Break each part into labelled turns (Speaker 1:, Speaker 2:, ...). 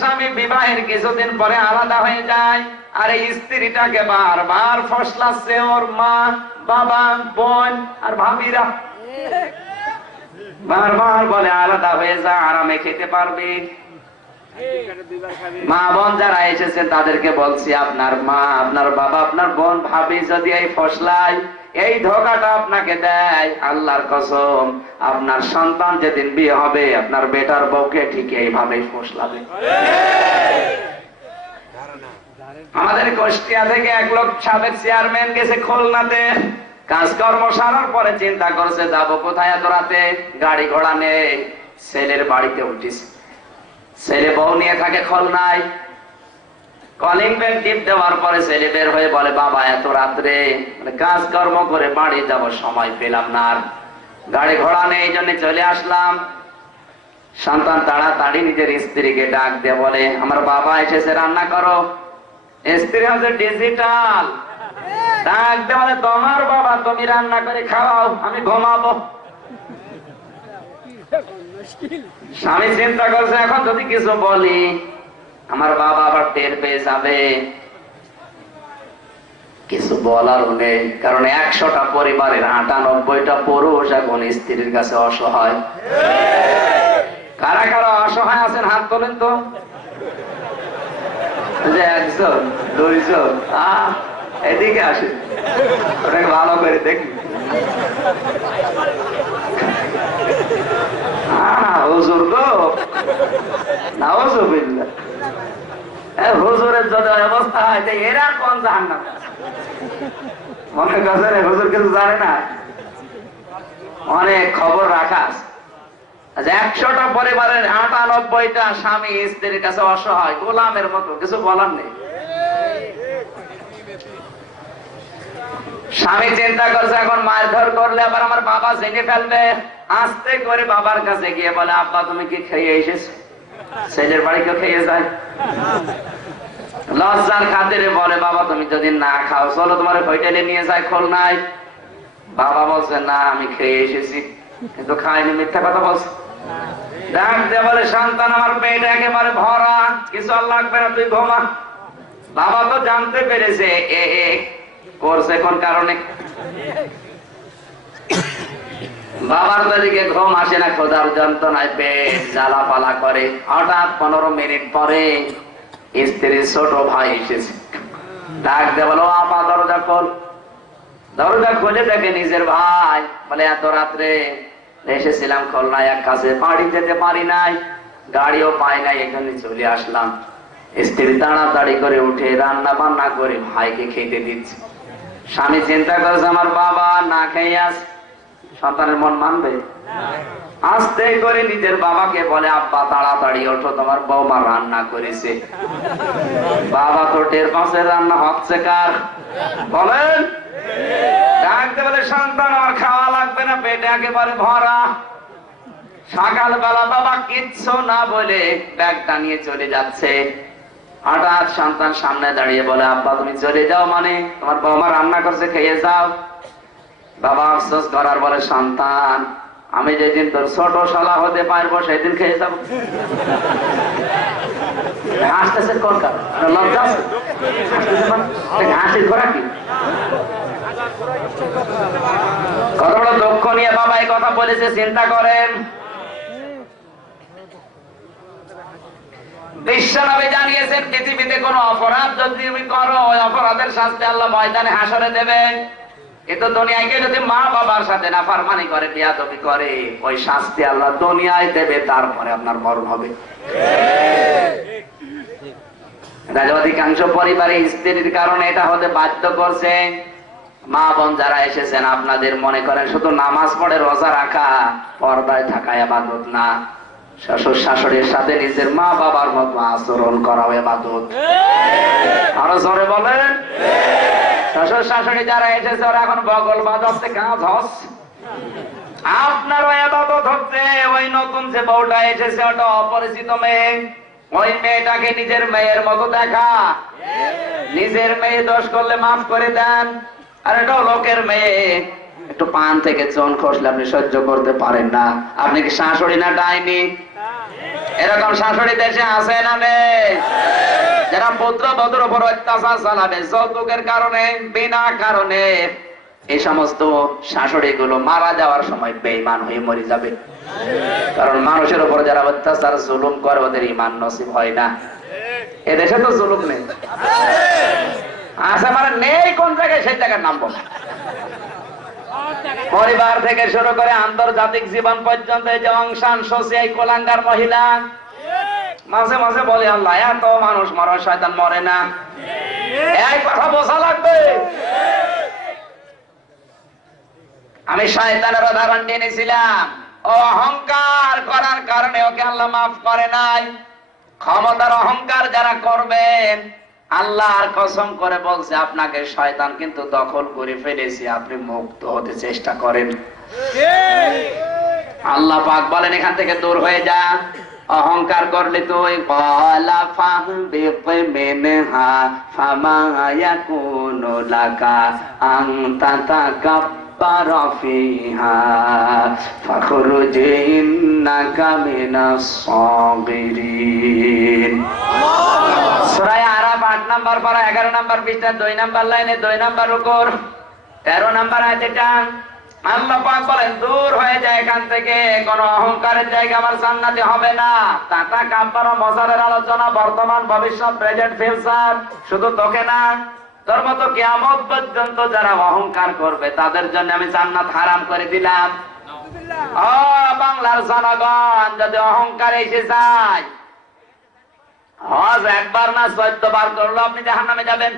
Speaker 1: স্বামী বিবাহের কিছুদিন পরে আলাদা হয়ে যায়, আর এই স্ত্রীটাকে বারবার ফসলাচ্ছে ওর মা, বাবা, বোন আর ভাবিরা। বারবার বলে, আলাদা হয়ে যা, আরামে খেতে পারবে। মা বোন যারা এসেছেন তাদেরকে বলছি, আপনার মা, আপনার বাবা, আপনার বোন, ভাবি যদি এই ফসলায় এই ধোকাটা আপনাকে দেয় আল্লাহর কসম। আপনার সন্তান যেদিন বিয়ে হবে, আপনার বেটার বউকে ঠিক এইভাবে ফসলাবে। আমাদের কুষ্টিয়া থেকে এক লোক সাবেক চেয়ারম্যান গেছে খুলনাতে। কাজকর্ম সারার পরে চিন্তা করছে, যাব কোথায় এত রাতে? গাড়ি ঘোড়া নেই। ছেলের বাড়িতে উঠিস ছেলে বউ নিয়ে থাকে খুলনায়। কলিং বেল টিপ দেওয়ার পরে ছেলে বের হয়ে বলে, বাবা, এত রাত্রে মানে কাজকর্ম করে বাড়ি যাব, সময় পেলাম না আর। গাড়ি ঘোড়া নেই জন্য চলে আসলাম। সন্তান তাড়াতাড়ি নিজের স্ত্রীকে ডাক দিয়ে বলে, আমার বাবা এসেছে, রান্না করো। স্ত্রী হচ্ছে ডিজিটাল। ডাক দিয়ে বলে, তোমার বাবা, তুমি রান্না করে খাওয়াও, আমি ঘুমাবো। স্বামী চিন্তা করছে, এখন যদি কিছু বলি আমার বাবা আবার টের পেয়ে যাবে। কিছু বলারও নেই কারণ একশোটা পরিবারের আটানব্বইটা পুরুষ এখন স্ত্রীর কাছে অসহায়। কারা কারা অসহায় আছেন হাত তোলেন তো। একজন দুইজন আহ এদিকে আসে ওটাকে ভালো করে দেখি। আহ, হুজুর গো। নাউজুবিল্লাহ এ, হুজুরের যদি অবস্থা হয় এরা কোন জাহান্নাম? মনে করছেন এ হুজুর কিছু জানে না? অনেক খবর রাখা আচ্ছা, একশোটা পরিবারের আটানব্বইটা স্বামী স্ত্রীর কাছে অসহায় গোলামের মতো কিছু বলার নেই। স্বামী চিন্তা করছে এখন মারধর করলে আবার আমার বাবা জেনে ফেলবে। আস্তে করে বাবার কাছে গিয়ে বলে আব্বা তুমি কি খেয়ে এসেছ? ছেলের বাড়ি কেউ খেয়ে যায়? লজ্জার খাতিরে বলে, বাবা, তুমি যদি না খাও, চলো তোমার হোটেলে নিয়ে যায় খোল নাই বাবা বলছে, না, আমি খেয়ে এসেছি। কিন্তু খাইনি মিথ্যা কথা বলছে। বাবা তো জানতে পেরেছে এ, করছে কোন কারণে? বাবার দিকে ঘুম আসে না খোদার যন্ত্রণায় পেট জ্বালা পালা করে। হঠাৎ পনেরো মিনিট পরে স্ত্রীর ছোট ভাই এসেছে। ডাক দিয়ে বলো আপা, দরজা খোল। দরজা খুলে দেখে নিজের ভাই বলে, এত রাত্রে এসেছিলাম খুলনায়, এক কাছে বাড়ি যেতে পারি নাই, গাড়িও পাই নাই, এখানে চলে আসলাম। স্ত্রী তাড়াতাড়ি করে উঠে রান্না বান্না করে ভাইকে খেতে দিচ্ছে। স্বামী চিন্তা করেছে, আমার বাবা না খেয়ে আস সন্তানের মন মানবে? আস্তে করে নিজের বাবাকে বলে, আব্বা, তাড়াতাড়ি ওঠো, তোমার বৌমা রান্না করেছে। বাবা তো টের পাশে রান্না হচ্ছে কার? বলেন। ডাকতে বলে, সন্তান, আমার খাওয়া লাগবে না, পেটে একেবারে ভরা। সকালবেলা বাবা কিচ্ছু না বলে নিয়ে চলে যাচ্ছে। হঠাৎ সন্তান সামনে দাঁড়িয়ে বলে, আব্বা, তুমি চলে যাও মানে? তোমার বৌমা রান্না করছে, খেয়ে যাও। বাবা আফসোস করার বলে, সন্তান, আমি যেদিন তোর ছোট শালা হতে পারব, সেদিন খেয়ে যাব। হাসতেছে কোন হাসির ঘোরা দুঃখ নিয়ে বাবা এই কথা বলেছে, চিন্তা করেন। বিশ্বনবী জানিয়েছেন, পৃথিবীতে কোন অপরাধ যদি তুমি করো, ওই অপরাধের শাস্তি আল্লাহ ময়দানে হাসরে দেবেন। কিন্তু দুনিয়ায় গিয়ে যদি মা বাবার সাথে না ফারমানি করে, বিয়াদবি করে, ওই শাস্তি আল্লাহ দুনিয়ায় দেবে, তারপরে আপনার মরণ হবে। অধিকাংশ পরিবারে স্ত্রীর কারণে এটা হতে বাধ্য করছে। মা বোন যারা এসেছেন, আপনাদের মনে করেন শুধু নামাজ পড়ে রোজা রাখা, পর্দায় থাকা এবাদত না। শ্বশুর শাশুড়ির সাথে নিজের মা বাবার মতো আচরণ করা এবাদত আরও জোরে বলেন। শ্বশুর শাশুড়ি যারা এসেছে, ওরা এখন বগল বাজাচ্ছে কাজ হস। আপনারও এবাদত হচ্ছে, ওই নতুন যে বউটা এসেছে, ওটা অপরিচিত মেয়ে। ওই মেয়েটাকে নিজের মেয়ের মতো দেখা। নিজের মেয়ে দোষ করলে মাফ করে দেন। আর এটাও লোকের মেয়ে। একটু পান থেকে চন খসলে আপনি সহ্য করতে পারেন না। আপনি কি শাশুড়ি না ডাইনি? এরকম শাশুড়ি দেশে আছে না নেই? যারা পুত্র বধুর উপর অত্যাচার চালাবে, যৌতুকের কারণে, বিনা কারণে, এই সমস্ত শাশুড়ি গুলো মারা যাওয়ার সময় বেইমান হয়ে মরে যাবে। কারণ মানুষের উপর যারা অত্যাচার, জুলুম করে, ওদের ইমান নসিব হয় না। এদেশে তো জুলুম নেই। আছে মানে নেই কোন জায়গায়, সেই জায়গার নাম বল। পরিবার থেকে শুরু করে আন্তর্জাতিক জীবন পর্যন্ত যে অংশান সসি এই কোলাঙ্গার মহিলা, মাঝে মাঝে বলে আল্লাহ, এত মানুষ মরা শয়তান মরে না। এই কথা বোঝা লাগবে। আমি শয়তানের উদাহরণ টেনেছিলাম ও অহংকার করার কারণে ওকে আল্লাহ মাফ করে নাই। ক্ষমতার অহংকার যারা করবেন আল্লাহর কসম করে বলছে আপনাকে শয়তান কিন্তু দখল করে ফেলেছি। আপনি মুক্ত হতে চেষ্টা করেন। আল্লাহ পাক বলেন এখান থেকে দূর হয়ে যা। অহংকার করলে তুই মিনহা ফাখরুজ ইন্নাকা মিনাস সাগিরিন। সূরা আরাফ 8 নাম্বার পারা 11 নাম্বার পৃষ্ঠা 2 নাম্বার লাইনে 2 নাম্বার রুকুর 13 নাম্বার আল্লাহ পাক বলেন দূর হয়ে যায় এখান থেকে। কোন অহংকারের জায়গা আমার জান্নাতে হবে না। টাকা কাব্বার মজারের আলোচনা বর্তমান ভবিষ্যৎ প্রেজেন্ট ফিউচার শুধু তোকে না তোর মতো কিয়ামত পর্যন্ত যারা অহংকার করবে তাদের জন্য আমি জান্নাত হারাম করে দিলাম। ও বাংলার জনগণ যদি অহংকার এসে যায় হজ একবার না চোদ্দ বার করল আপনি জাহান নামে যাবেন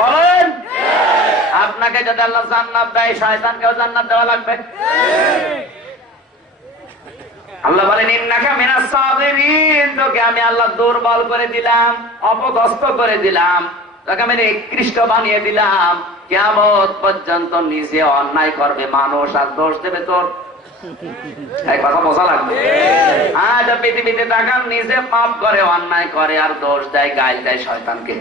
Speaker 1: বলেন। আপনাকে যদি আল্লাহ জান্নাত দেয় শয়তানকেও জান্নাত দেওয়া লাগবে। আল্লাহ বলেন ইন্নাকা মিনাস সাবিরিন তোকে আমি আল্লাহ দুর্বল করে দিলাম অপদস্থ করে দিলাম। তোকে আমি নিকৃষ্ট বানিয়ে দিলাম। কিয়ামত পর্যন্ত নিজে অন্যায় করবে মানুষ আর দোষ দেবে তোর। এই কথা বোঝা লাগবে? আজ পৃথিবীতে তাকান নিজে পাপ করে অন্যায় করে আর দোষ দেয় গাইল দেয় শয়তানকে।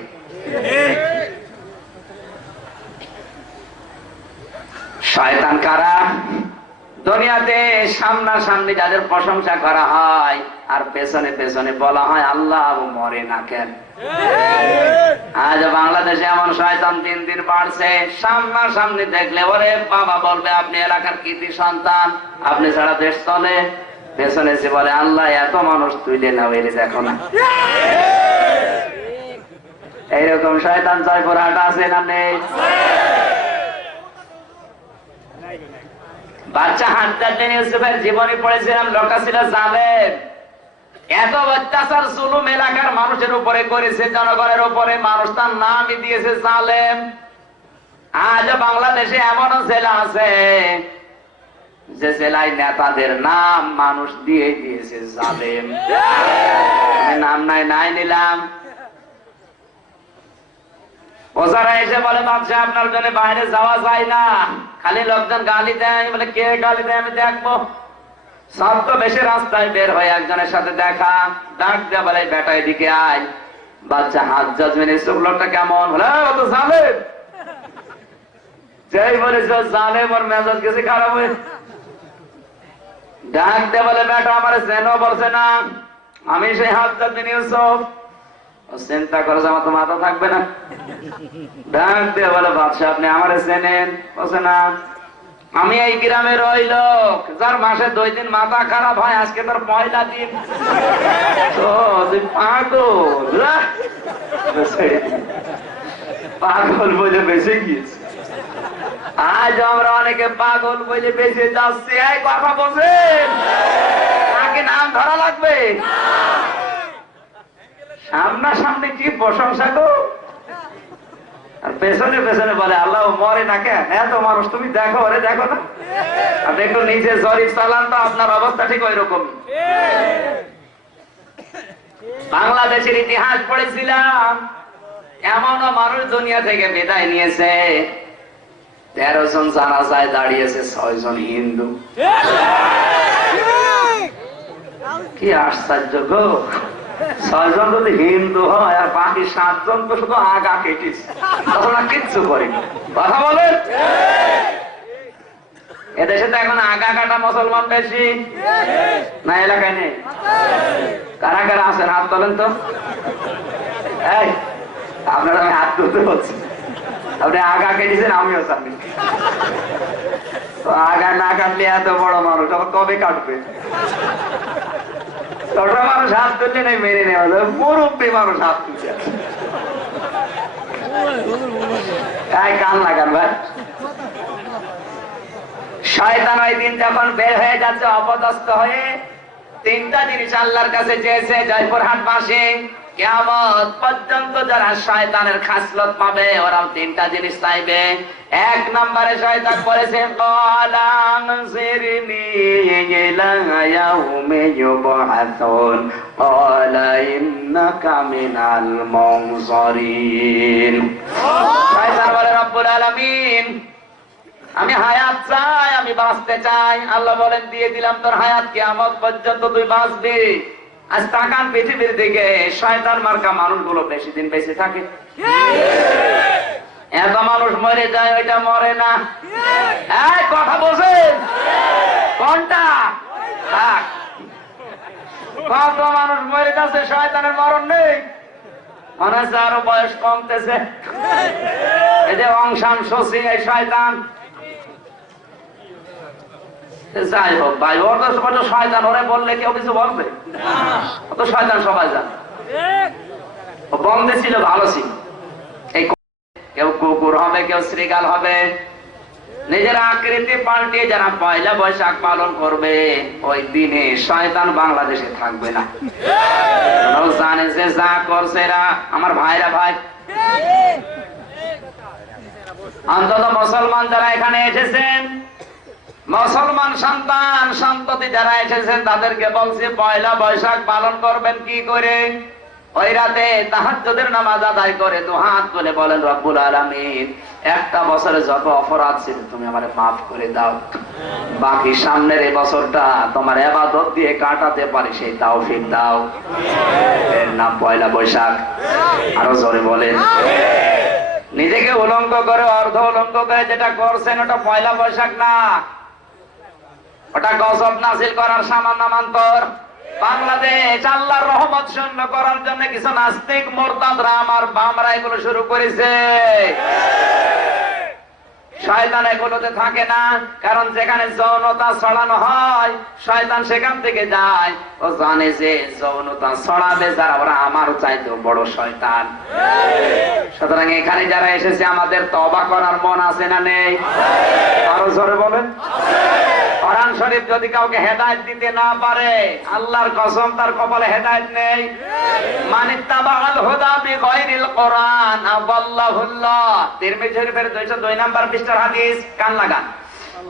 Speaker 1: শয়তান কারা? দুনিয়াতে সামনাসামনি যাদের প্রশংসা করা হয় আর পেছনে পেছনে বলা হয় আল্লাহ মরে না কেন? আজ বাংলাদেশে এমন শয়তান দিন দিন বাড়ছে। সামনাসামনি দেখলে ওরে বাবা বলবে আপনি এলাকার কৃতি সন্তান আপনি ছাড়া দেশ চলে। পেছনে এসে বলে আল্লাহ এত মানুষ তুইলে না এলে দেখো না। এইরকম শয়তান জয়পুর হাট আছে না নেই? বাচ্চা হান্তার ইউসুফের জীবনে পড়েছিলাম লোকটা ছিল জালেম এত অত্যাচার, জুলুম এলাকার মানুষের উপরে করেছে, জনগণের উপরে। মানুষ তার নামই দিয়েছে, জালেম। আজ বাংলাদেশে এমনও জেলা আছে, যে জেলায় নেতাদের নাম মানুষ দিয়ে দিয়েছে, জালেম। নাম নাই নাই নিলাম। ওজারা এসে বলে বাদশাহ আপনার জন্য বাইরে যাওয়া যায় না। খালি লোকজন গালি দেয়। বলে কে গালি দেয়? আমি দেখব। সব তো বেশি রাস্তায় বের হয়ে একজনের সাথে দেখা। ডাক দেয়া বলে বেটা এদিকে আয়। বাচ্চা হাত জাজমেন এসব লোকটা কেমন? বলে "এ, ও তো যেই বলেছ জালেম ওর মেজাজ গেছে খারাপ হয়ে ডাক দে বলে বেটা আমার সেনো বলছে না আমি সেই হাত জাজমেন ইউসুফ। চিন্তা করে যে আমার তো মাথা থাকবে না। ডাক দিয়ে বলে, বাদশাহ, আপনি আমার চেনেন? বলছে, না। আমি এই গ্রামের ওই লোক, যার মাসে দুই দিন মাথা খারাপ হয়, আজকে তোর পয়লা দিন। পাগল পাগল বলে বেঁচে গিয়েছে। আজ আমরা অনেকে পাগল বলে বেঁচে যাচ্ছি। এই কথা বলছেন? তাকে নাম ধরা লাগবে? সামনা সামনে কি প্রশংসা গো? আর পেছনে পেছনে বলে আল্লাহ মরে না কেন? এত মানুষ তুমি দেখো ওরে দেখো না। আপনি একটু নিজে জরিপ চালান তো আপনার অবস্থা ঠিক ওই রকম বাংলাদেশের ইতিহাস পড়েছিলাম এমনও মানুষ দুনিয়া থেকে বিদায় নিয়েছে। তেরো জন জানাজায় দাঁড়িয়েছে ছয় জন হিন্দু। কি আশ্চর্য গো। ছয়জন যদি হিন্দু হয় আর বাকি সাতজন তো শুধু আগা কেটিস তখন কিচ্ছু করি কথা বলেন? এদেশে তো এখন আগা কাটা মুসলমান বেশি। না এলাকায় নেই? কারা কারা আছেন? হাত তোলেন তো। এই আপনারা আমি হাত তুলতে বলছি। আপনি আগা কেটেছেন আমিও জানি তো আগা না কাটলে এত বড় মানুষ আবার কবে কাটবে? ছোট মানুষ হাত তুললে নাই, মেরে নেওয়া যাবে মুরব্বী মানুষ হাত তুলছে। তাই কান লাগান ভাই। শয়তান ওই দিন যখন বের হয়ে যাচ্ছে, অপদস্থ হয়ে তিনটা জিনিস আল্লাহর কাছে চেয়েছে, জয়পুরহাট পাশে কেমন পর্যন্ত যারা শয়তানের খাসলত পাবে, ওরাও তিনটা জিনিস চাইবে এক নম্বরে শয়তান করেছে আমি হায়াত চাই, আমি বাঁচতে চাই। আল্লাহ বলেন, দিয়ে দিলাম তোর হায়াত কি আমার পর্যন্ত তুই বাঁচবি। আজ তাকান পৃথিবীর দিকে শয়তান মার্কা মানুষগুলো বেশি দিন বেঁচে থাকে। এত মানুষ মরে যায় ওইটা মরে না। কথা বলছেন? কোনটা। কত মানুষ মরে যাচ্ছে শয়তানের মরণ নেই। মনে হচ্ছে আরও বয়স কমতেছে। এই যে অংশান শশী এই শয়তান। যাই হোক ভাই ওর তো শয়তান ওরে বললে কেউ কিছু বলবে? তো শয়তান সবাই জান। বন্ধে ছিল ভালো ছিল। এই কেউ কুকুর হবে কেউ শ্রীগাল হবে। নিজের আকৃতি পাল্টিয়ে যারা পয়লা বৈশাখ পালন করবে ওই দিনে শয়তান বাংলাদেশে থাকবে না। জানে যে যা করছে আমার ভাইরা ভাই। অন্তত মুসলমান যারা এখানে এসেছেন মুসলমান সন্তান, সন্ততি যারা এসেছেন তাদেরকে বলছি, পয়লা বৈশাখ পালন করবেন কি করে? ওই রাতে তাহাজ্জুদের নামাজ আদায় করে দু হাত তুলে বলেন, রব্বুল আলামিন, একটা বছরে যত অপরাধ ছিল তুমি আমারে মাফ করে দাও। বাকি সামনের এই বছরটা তোমার এবাদত দিয়ে কাটাতে পারি, সেই তাওফিক দাও। এর নাম পয়লা বৈশাখ। আরও জোরে বলেন। নিজেকে উলঙ্গ করে, অর্ধ উলঙ্গ করে যেটা করছেন, ওটা পয়লা বৈশাখ না। ওটা গজব নাসিল করার সামান্য নামান্তর বাংলাদেশ আল্লাহর রহমত শূন্য করার জন্য কিছু নাস্তিক মোরতাদরা আমার বামরা এগুলো শুরু করেছে। শয়তান এগুলোতে থাকে না, কারণ যেখানে যৌনতা ছড়ানো হয়, শয়তান সেখান থেকে যায়। ও জানে যে যৌনতা ছড়াবে যারা, ওরা আমার চাইতেও বড় শয়তান। সুতরাং এখানে যারা এসেছে, আমাদের তবা করার মন আছে না নেই? আরও জোরে বলেন। কোরআন শরীফ যদি কাউকে হেদায়েত দিতে না পারে, আল্লাহর কসম তার কপালে হেদায়েত নেই। মানিত্তাবাল হুদা বিগাইরিল কোরআন আদাল্লাহুল্লাহ তিরমিজি শরীফের 202 নাম্বার পৃষ্ঠার হাদিস, কান লাগান।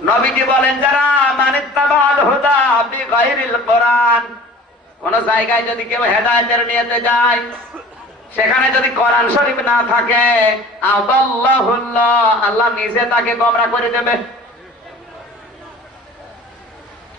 Speaker 1: নবীজি বলেন, যারা মানিত্তাবাল হুদা বিগাইরিল কোরআন, কোন জায়গায় যদি কেউ হেদায়েতের নিয়েতে যায়, সেখানে যদি কোরআন শরীফ না থাকে আদাল্লাহুল্লাহ আল্লাহ নিজে তাকে গোমরা করে দেবে।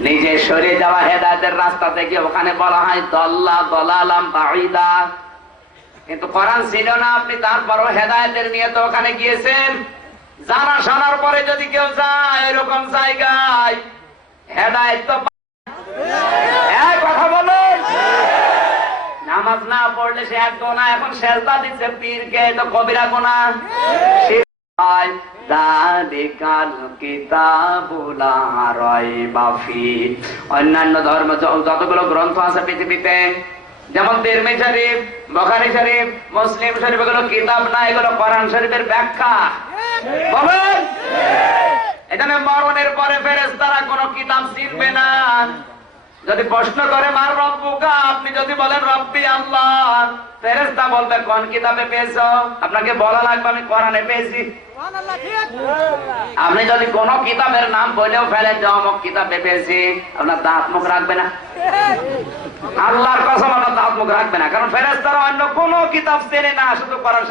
Speaker 1: নিজে সরে যাওয়া হেদায়তের রাস্তা থেকে ওখানে বলা হয়, দল্লা দলালাম বাহিদা কিন্তু কোরআন ছিল না, আপনি তারপরও হেদায়তের নিয়ে তো ওখানে গিয়েছেন। জানা শোনার পরে যদি কেউ যায় এরকম জায়গায়, হেদায়ত তো পা- কথা বলুন। নামাজ না পড়লে সে এক গোনা, এখন শেষদা দিচ্ছে পীরকে তো কবিরা গোনা। অন্যান্য ধর্ম যতগুলো গ্রন্থ আছে পৃথিবীতে, যেমন তিরমি শরীফ, বখারি শরীফ, মুসলিম শরীফ এগুলো কিতাব না, এগুলো কোরআন শরীফের ব্যাখ্যা। এখানে মরণের পরে ফেরেশতারা কোন কিতাব চিনবে না। যদি প্রশ্ন করে, মার রব্বুকা? আপনি যদি বলেন, রব্বি আল্লাহ। ফেরেস্তা বলবে, কোন কিতাবে পেয়েছ? আপনাকে বলা লাগবে, আমি কোরআনে পেয়েছি। আপনি যদি কোন কিতাবের নাম বলেও ফেলেন, যে অমক কিতাবে পেয়েছি আপনার দাঁত মুখ রাখবে না। আল্লাহর কসম, আপনার দাঁত মুখ রাখবে না। কারণ ফেরেস্তারা অন্য কোন কিতাব চেনে না, শুধু কোরআন